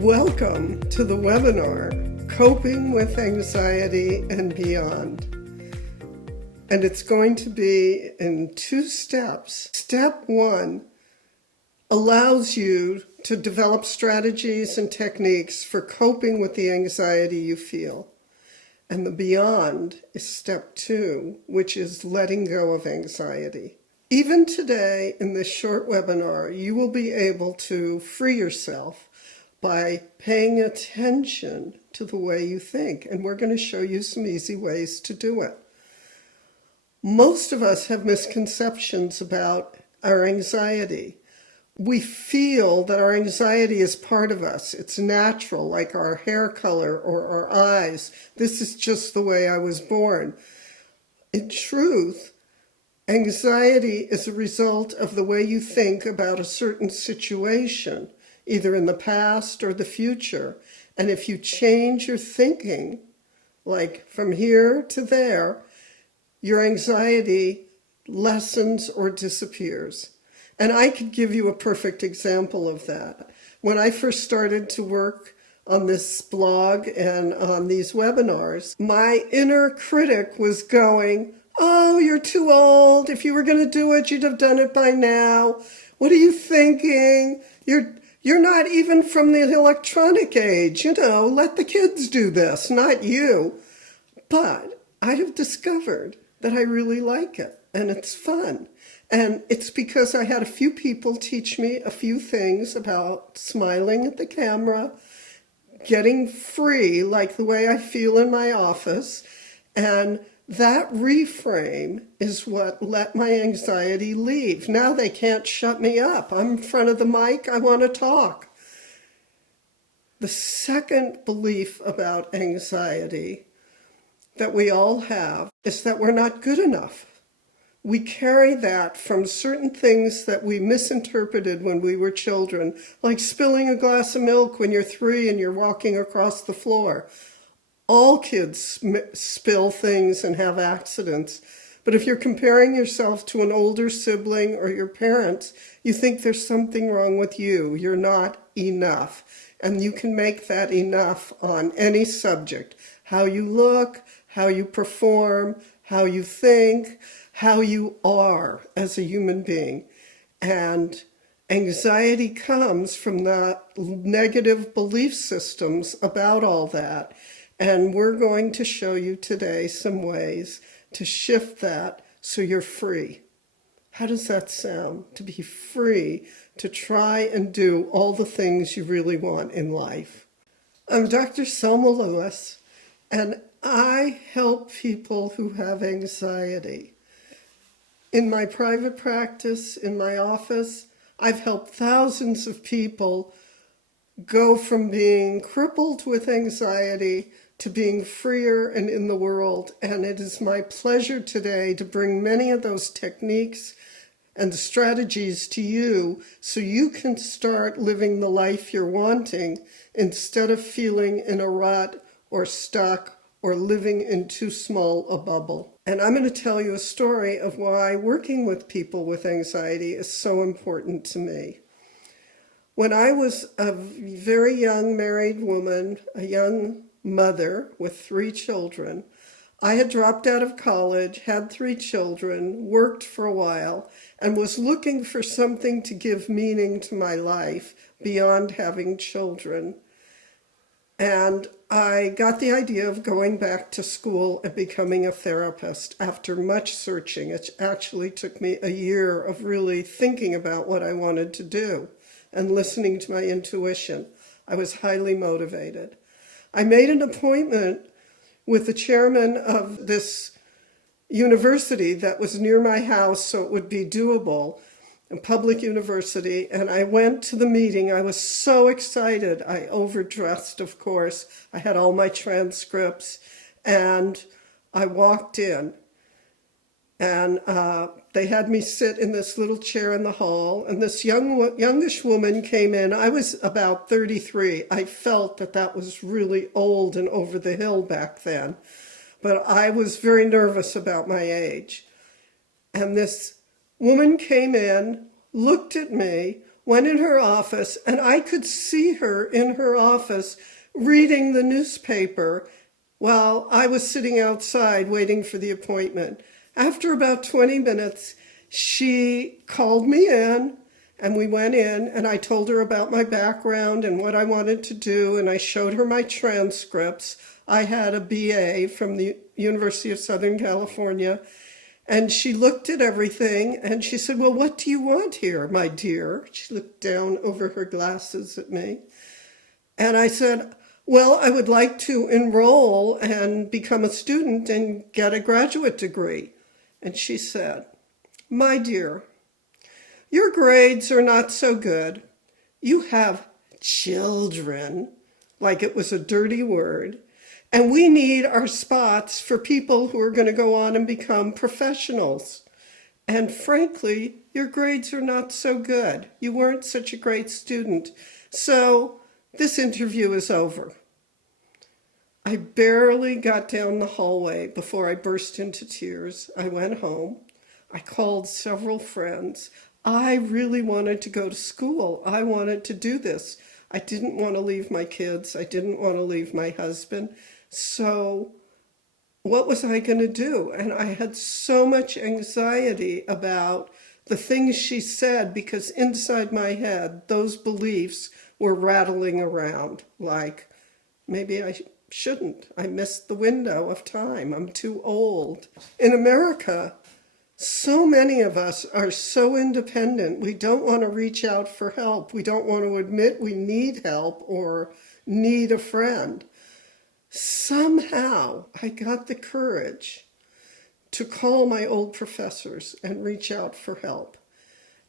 Welcome to the webinar, Coping with Anxiety and Beyond. And it's going to be in 2 steps. Step 1 allows you to develop strategies and techniques for coping with the anxiety you feel. And the beyond is step 2, which is letting go of anxiety. Even today, in this short webinar, you will be able to free yourself by paying attention to the way you think. And we're going to show you some easy ways to do it. Most of us have misconceptions about our anxiety. We feel that our anxiety is part of us. It's natural, like our hair color or our eyes. This is just the way I was born. In truth, anxiety is a result of the way you think about a certain situation, either in the past or the future. And if you change your thinking, like from here to there, your anxiety lessens or disappears. And I could give you a perfect example of that. When I first started to work on this blog and on these webinars, my inner critic was going, "Oh, you're too old. If you were going to do it, you'd have done it by now. What are you thinking? You're not even from the electronic age. Let the kids do this, not you." But I have discovered that I really like it, and it's fun. And it's because I had a few people teach me a few things about smiling at the camera, getting free, like the way I feel in my office. And that reframe is what let my anxiety leave. Now they can't shut me up. I'm in front of the mic. I want to talk. The second belief about anxiety that we all have is that we're not good enough. We carry that from certain things that we misinterpreted when we were children, like spilling a glass of milk when you're 3 and you're walking across the floor. All kids spill things and have accidents. But if you're comparing yourself to an older sibling or your parents, you think there's something wrong with you. You're not enough. And you can make that enough on any subject. How you look, how you perform, how you think, how you are as a human being. And anxiety comes from the negative belief systems about all that. And we're going to show you today some ways to shift that so you're free. How does that sound? To be free, to try and do all the things you really want in life. I'm Dr. Selma Lewis, and I help people who have anxiety. In my private practice, in my office, I've helped thousands of people go from being crippled with anxiety to being freer and in the world. And it is my pleasure today to bring many of those techniques and strategies to you so you can start living the life you're wanting instead of feeling in a rut or stuck or living in too small a bubble. And I'm going to tell you a story of why working with people with anxiety is so important to me. When I was a very young married woman, a young mother with 3 children, I had dropped out of college, had 3 children, worked for a while, and was looking for something to give meaning to my life beyond having children. And I got the idea of going back to school and becoming a therapist after much searching. It actually took me a year of really thinking about what I wanted to do and listening to my intuition. I was highly motivated. I made an appointment with the chairman of this university that was near my house so it would be doable, a public university, and I went to the meeting. I was so excited. I overdressed, of course. I had all my transcripts, and I walked in, and they had me sit in this little chair in the hall, and this youngish woman came in. I was about 33. I felt that that was really old and over the hill back then, but I was very nervous about my age. And this woman came in, looked at me, went in her office, and I could see her in her office reading the newspaper while I was sitting outside waiting for the appointment. After about 20 minutes, she called me in, and we went in, and I told her about my background and what I wanted to do, and I showed her my transcripts. I had a BA from the University of Southern California, and she looked at everything, and she said, "Well, what do you want here, my dear?" She looked down over her glasses at me. And I said, "Well, I would like to enroll and become a student and get a graduate degree." And she said, "My dear, your grades are not so good. You have children," like it was a dirty word, "and we need our spots for people who are going to go on and become professionals. And frankly, your grades are not so good. You weren't such a great student. So this interview is over." I barely got down the hallway before I burst into tears. I went home. I called several friends. I really wanted to go to school. I wanted to do this. I didn't want to leave my kids. I didn't want to leave my husband. So what was I going to do? And I had so much anxiety about the things she said, because inside my head, those beliefs were rattling around, like, maybe I shouldn't. I missed the window of time. I'm too old. In America, so many of us are so independent. We don't want to reach out for help. We don't want to admit we need help or need a friend. Somehow I got the courage to call my old professors and reach out for help.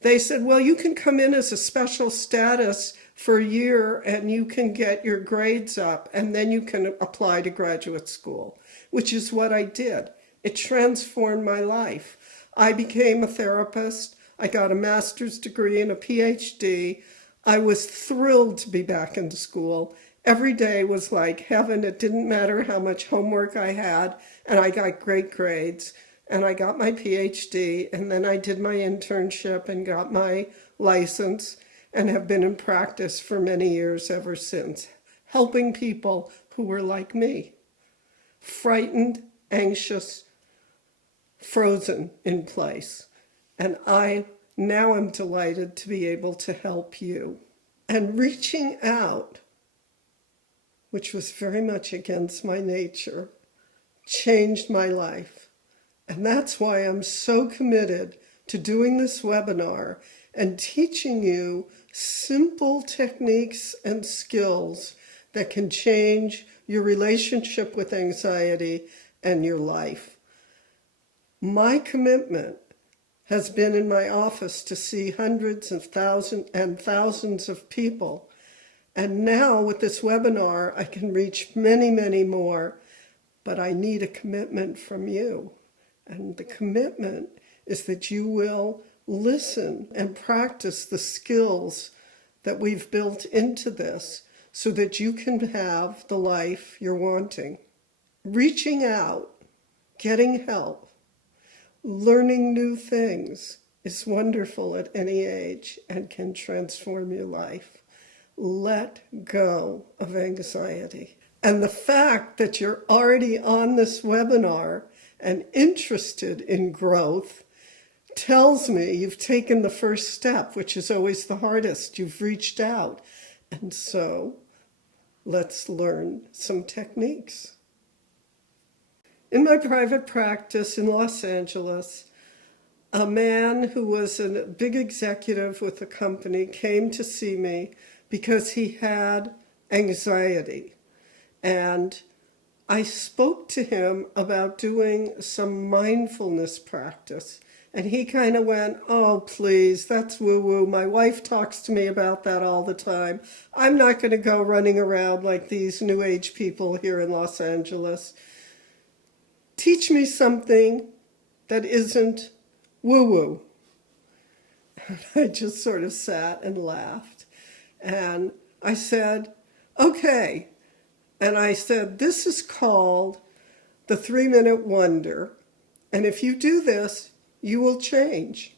They said, "Well, you can come in as a special status for a year and you can get your grades up and then you can apply to graduate school," which is what I did. It transformed my life. I became a therapist. I got a master's degree and a PhD. I was thrilled to be back into school. Every day was like heaven. It didn't matter how much homework I had, and I got great grades. And I got my PhD, and then I did my internship and got my license and have been in practice for many years ever since, helping people who were like me, frightened, anxious, frozen in place. And I now am delighted to be able to help you. And reaching out, which was very much against my nature, changed my life. And that's why I'm so committed to doing this webinar and teaching you simple techniques and skills that can change your relationship with anxiety and your life. My commitment has been in my office to see hundreds of thousands of people. And now with this webinar, I can reach many, many more, but I need a commitment from you. And the commitment is that you will listen and practice the skills that we've built into this so that you can have the life you're wanting. Reaching out, getting help, learning new things is wonderful at any age and can transform your life. Let go of anxiety. And the fact that you're already on this webinar and interested in growth tells me you've taken the first step, which is always the hardest. You've reached out. And so let's learn some techniques. In my private practice in Los Angeles, a man who was a big executive with a company came to see me because he had anxiety. And I spoke to him about doing some mindfulness practice. And he kind of went, "Oh, please, that's woo-woo. My wife talks to me about that all the time. I'm not going to go running around like these New Age people here in Los Angeles. Teach me something that isn't woo-woo." And I just sort of sat and laughed. And I said, "Okay." And I said, "This is called the 3-minute wonder. And if you do this, you will change."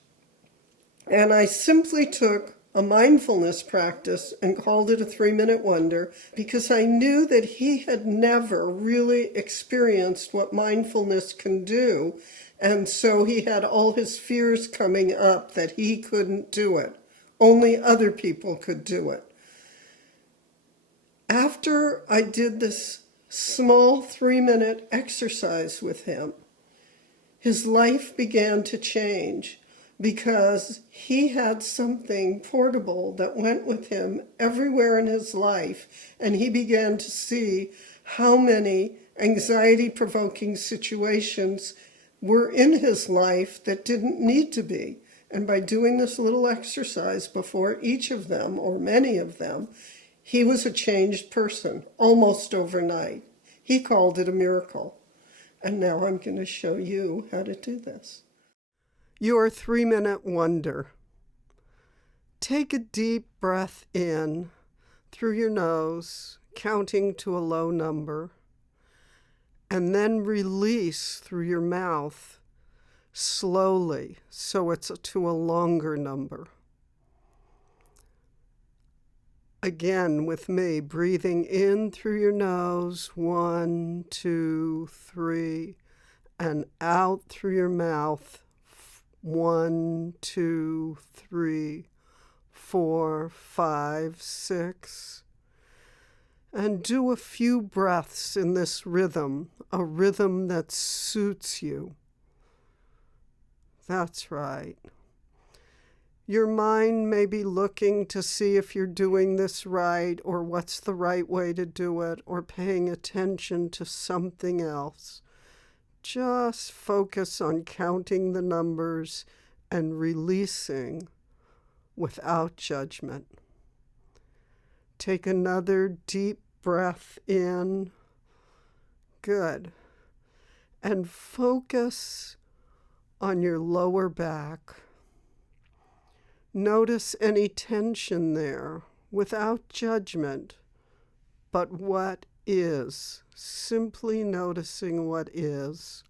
And I simply took a mindfulness practice and called it a 3-minute wonder because I knew that he had never really experienced what mindfulness can do. And so he had all his fears coming up that he couldn't do it. Only other people could do it. After I did this small 3-minute exercise with him, his life began to change because he had something portable that went with him everywhere in his life, and he began to see how many anxiety-provoking situations were in his life that didn't need to be. And by doing this little exercise before each of them, or many of them, he was a changed person almost overnight. He called it a miracle. And now I'm going to show you how to do this. Your 3-minute wonder. Take a deep breath in through your nose, counting to a low number, and then release through your mouth slowly so it's to a longer number. Again with me, breathing in through your nose, 1, 2, 3, and out through your mouth, 1, 2, 3, 4, 5, 6. And do a few breaths in this rhythm, a rhythm that suits you. That's right. Your mind may be looking to see if you're doing this right or what's the right way to do it or paying attention to something else. Just focus on counting the numbers and releasing without judgment. Take another deep breath in. Good. And focus on your lower back. Notice any tension there without judgment, but what is, simply noticing what is,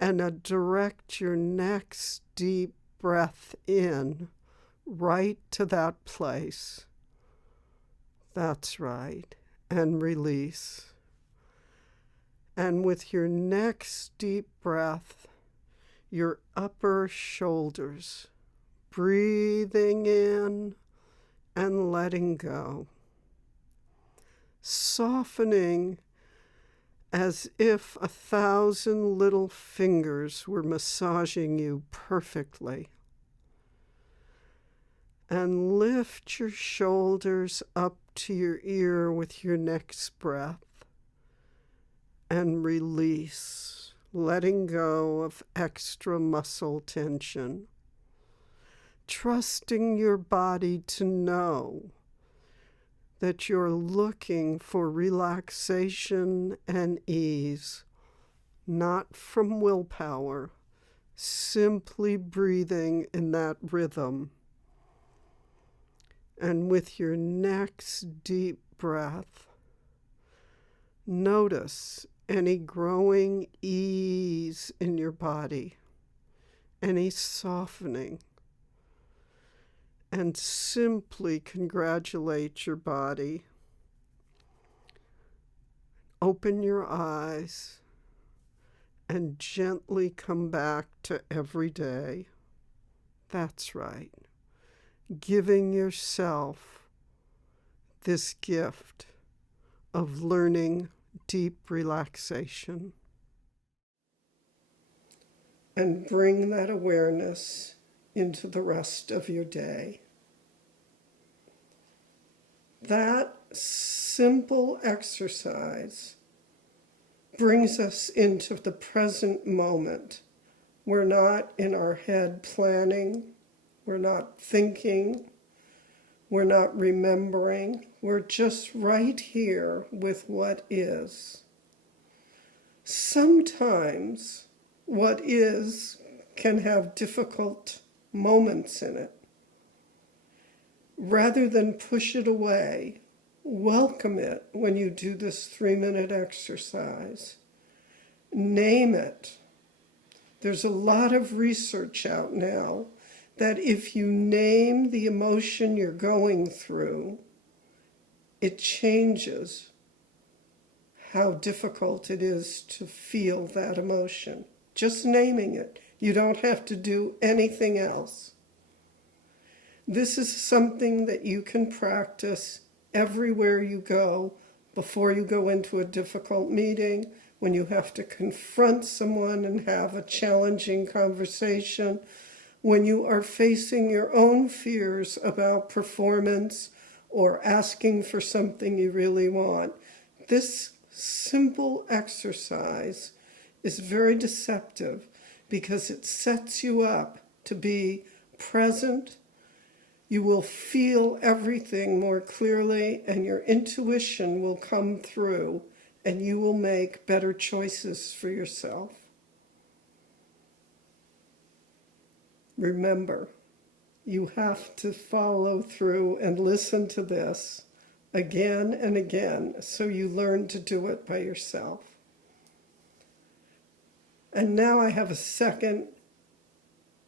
and direct your next deep breath in right to that place. That's right, and release. And with your next deep breath, your upper shoulders, breathing in and letting go. Softening as if 1,000 little fingers were massaging you perfectly. And lift your shoulders up to your ear with your next breath. And release, letting go of extra muscle tension. Trusting your body to know that you're looking for relaxation and ease, not from willpower, simply breathing in that rhythm. And with your next deep breath, notice any growing ease in your body, any softening. And simply congratulate your body. Open your eyes and gently come back to every day. That's right. Giving yourself this gift of learning deep relaxation. And bring that awareness into the rest of your day. That simple exercise brings us into the present moment. We're not in our head planning, we're not thinking, we're not remembering, we're just right here with what is. Sometimes what is can have difficult moments in it. Rather than push it away, welcome it when you do this 3-minute exercise. Name it. There's a lot of research out now that if you name the emotion you're going through, it changes how difficult it is to feel that emotion. Just naming it. You don't have to do anything else. This is something that you can practice everywhere you go, before you go into a difficult meeting, when you have to confront someone and have a challenging conversation, when you are facing your own fears about performance or asking for something you really want. This simple exercise is very deceptive because it sets you up to be present. You will feel everything more clearly, and your intuition will come through, and you will make better choices for yourself. Remember, you have to follow through and listen to this again and again so you learn to do it by yourself. And now I have a second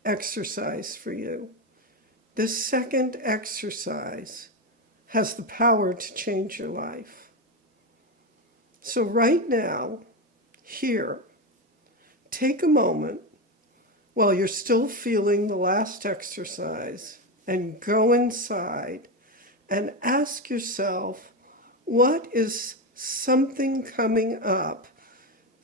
exercise for you. This second exercise has the power to change your life. So right now, here, take a moment while you're still feeling the last exercise and go inside and ask yourself, what is something coming up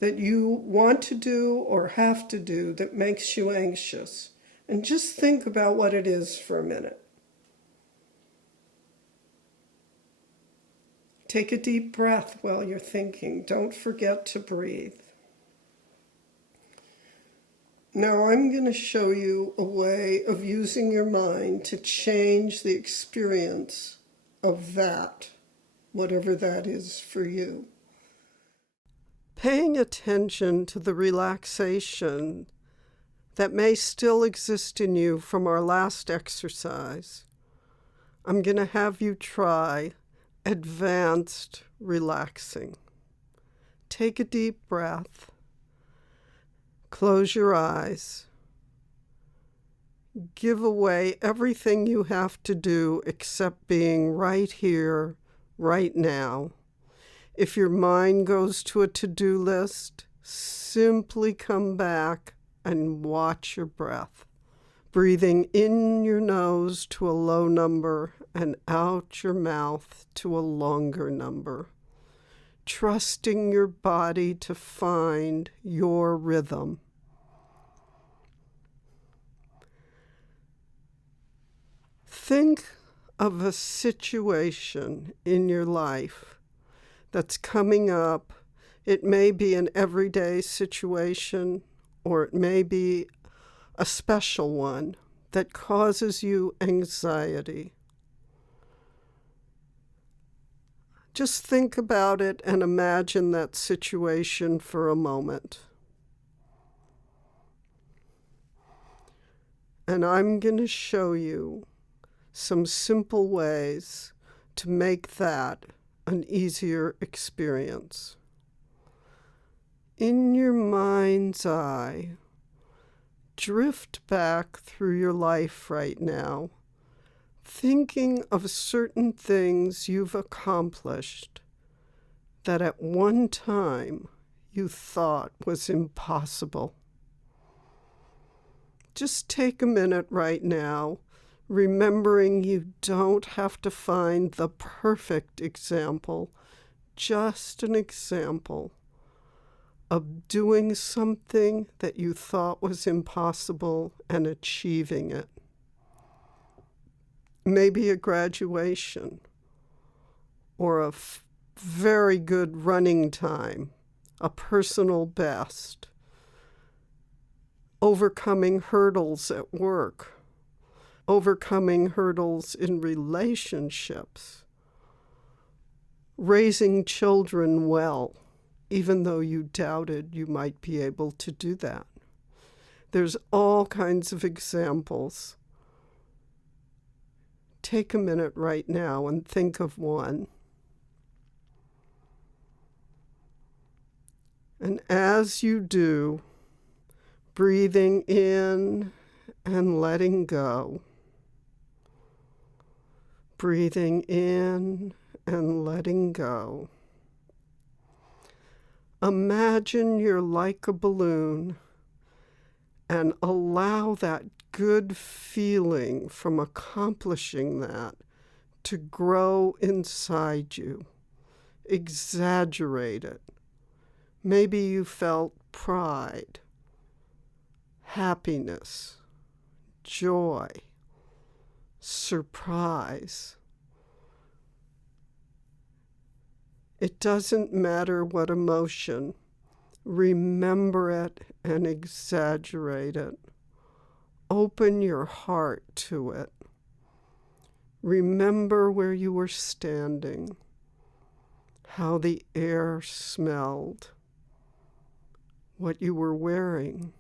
that you want to do or have to do that makes you anxious? And just think about what it is for a minute. Take a deep breath while you're thinking. Don't forget to breathe. Now I'm going to show you a way of using your mind to change the experience of that, whatever that is for you. Paying attention to the relaxation that may still exist in you from our last exercise, I'm going to have you try advanced relaxing. Take a deep breath. Close your eyes. Give away everything you have to do except being right here, right now. If your mind goes to a to-do list, simply come back and watch your breath. Breathing in your nose to a low number and out your mouth to a longer number. Trusting your body to find your rhythm. Think of a situation in your life that's coming up. It may be an everyday situation, or it may be a special one that causes you anxiety. Just think about it and imagine that situation for a moment. And I'm going to show you some simple ways to make that an easier experience. In your mind's eye, drift back through your life right now, thinking of certain things you've accomplished that at one time you thought was impossible. Just take a minute right now, remembering you don't have to find the perfect example, just an example of doing something that you thought was impossible and achieving it. Maybe a graduation or a very good running time, a personal best, overcoming hurdles at work, overcoming hurdles in relationships, raising children well, even though you doubted you might be able to do that. There's all kinds of examples. Take a minute right now and think of one. And as you do, breathing in and letting go. Breathing in and letting go. Imagine you're like a balloon and allow that good feeling from accomplishing that to grow inside you. Exaggerate it. Maybe you felt pride, happiness, joy, surprise. It doesn't matter what emotion. Remember it and exaggerate it. Open your heart to it. Remember where you were standing, how the air smelled, what you were wearing,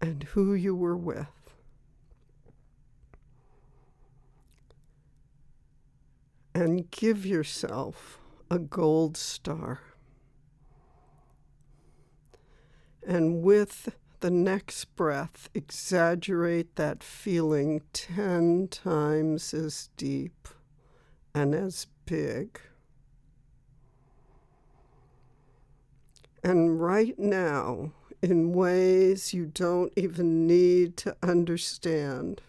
and who you were with. And give yourself a gold star. And with the next breath, exaggerate that feeling 10 times as deep and as big. And right now, in ways you don't even need to understand,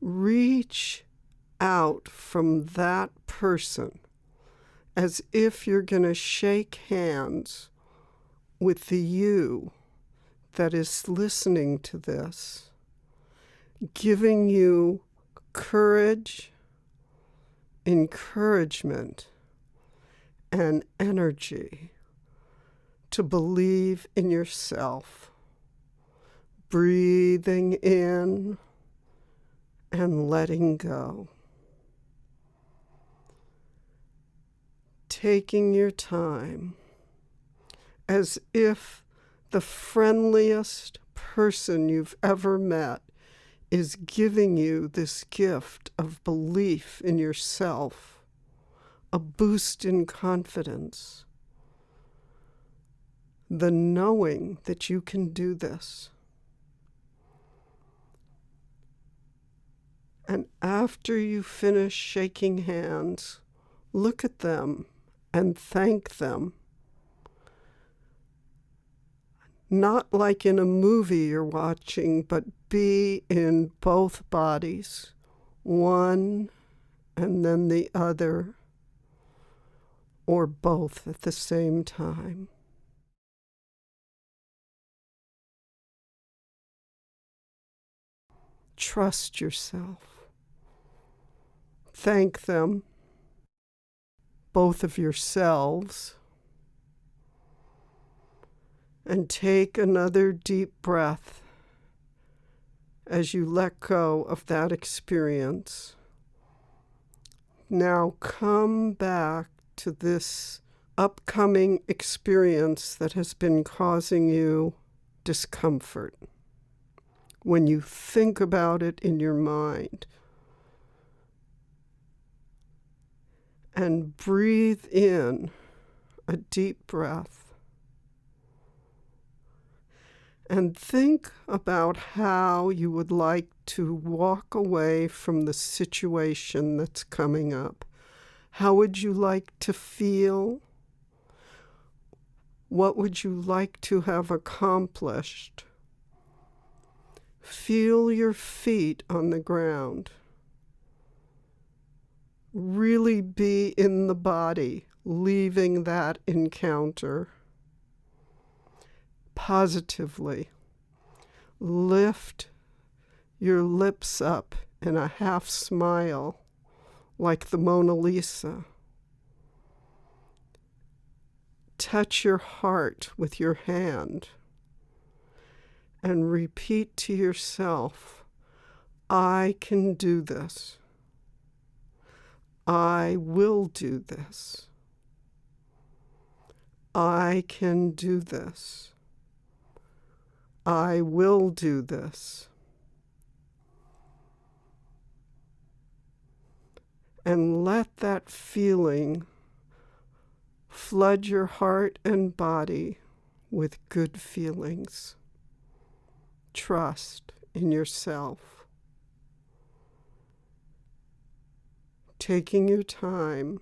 reach out from that person as if you're going to shake hands with the you that is listening to this, giving you courage, encouragement, and energy to believe in yourself. Breathing in and letting go. Taking your time as if the friendliest person you've ever met is giving you this gift of belief in yourself, a boost in confidence, the knowing that you can do this. And after you finish shaking hands, look at them and thank them. Not like in a movie you're watching, but be in both bodies, one and then the other, or both at the same time. Trust yourself. Thank them, both of yourselves, and take another deep breath as you let go of that experience. Now come back to this upcoming experience that has been causing you discomfort. When you think about it in your mind, and breathe in a deep breath. And think about how you would like to walk away from the situation that's coming up. How would you like to feel? What would you like to have accomplished? Feel your feet on the ground. Really be in the body, leaving that encounter. Positively. Lift your lips up in a half smile, like the Mona Lisa. Touch your heart with your hand and repeat to yourself, I can do this. I will do this. I can do this. I will do this. And let that feeling flood your heart and body with good feelings. trust in yourself. Taking your time.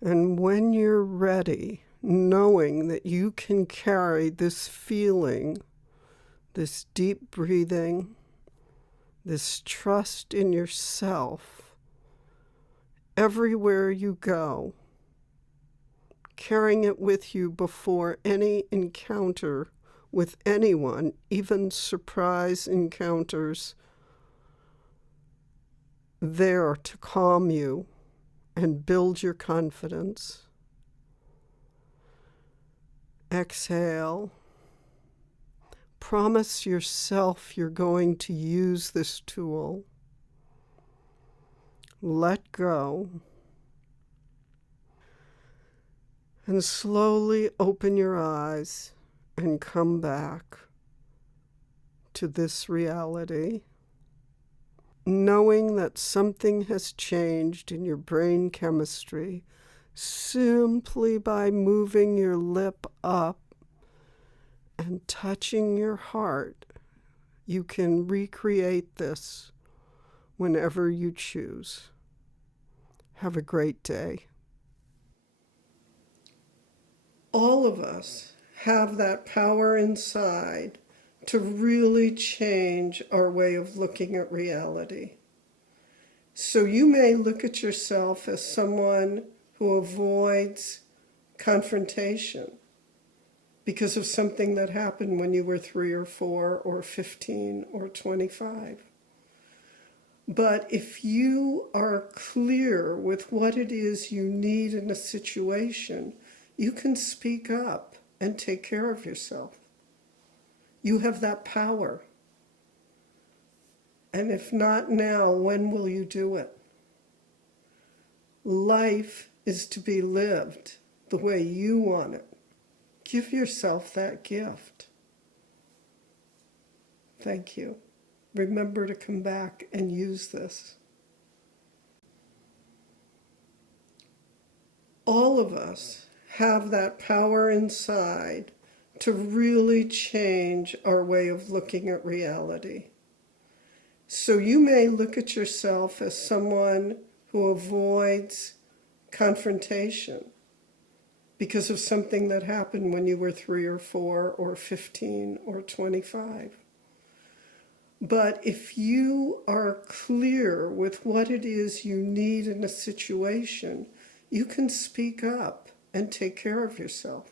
And when you're ready, knowing that you can carry this feeling, this deep breathing, this trust in yourself everywhere you go, carrying it with you before any encounter with anyone, even surprise encounters, there to calm you and build your confidence. Exhale. Promise yourself you're going to use this tool. Let go. And slowly open your eyes and come back to this reality, knowing that something has changed in your brain chemistry simply by moving your lip up and touching your heart. You can recreate this whenever you choose. Have a great day. All of us have that power inside to really change our way of looking at reality. So you may look at yourself as someone who avoids confrontation because of something that happened when you were 3 or 4 or 15 or 25. But if you are clear with what it is you need in a situation, you can speak up and take care of yourself. You have that power. And if not now, when will you do it? Life is to be lived the way you want it. Give yourself that gift. Thank you. Remember to come back and use this. All of us have that power inside to really change our way of looking at reality. So you may look at yourself as someone who avoids confrontation because of something that happened when you were 3 or 4 or 15 or 25. But if you are clear with what it is you need in a situation, you can speak up and take care of yourself.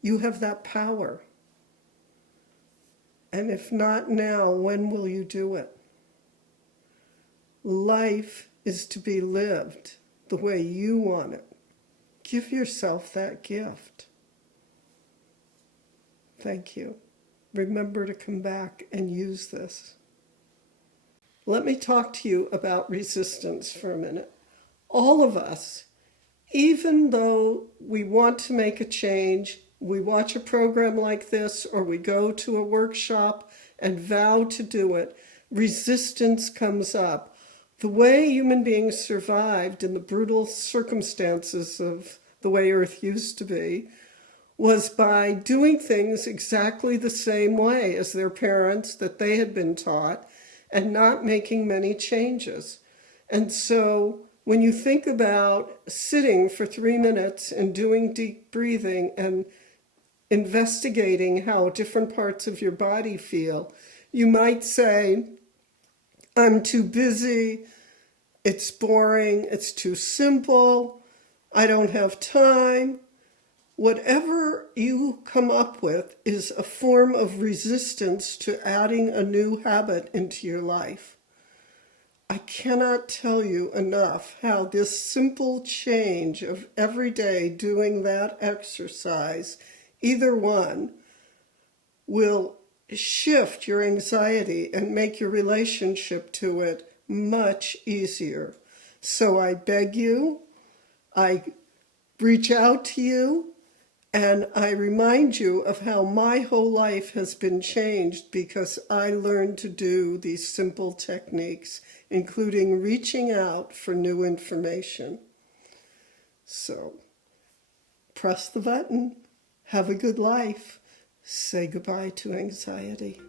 You have that power. And if not now, when will you do it? Life is to be lived the way you want it. Give yourself that gift. Thank you. Remember to come back and use this. Let me talk to you about resistance for a minute. All of us, even though we want to make a change, we watch a program like this or we go to a workshop and vow to do it, resistance comes up. The way human beings survived in the brutal circumstances of the way Earth used to be was by doing things exactly the same way as their parents that they had been taught and not making many changes. And so when you think about sitting for 3 minutes and doing deep breathing and investigating how different parts of your body feel, you might say, I'm too busy, it's boring, it's too simple, I don't have time. Whatever you come up with is a form of resistance to adding a new habit into your life. I cannot tell you enough how this simple change of every day doing that exercise, either one, will shift your anxiety and make your relationship to it much easier. So I beg you, I reach out to you, and I remind you of how my whole life has been changed because I learned to do these simple techniques, including reaching out for new information. So, Press the button. Have a good life. Say goodbye to anxiety.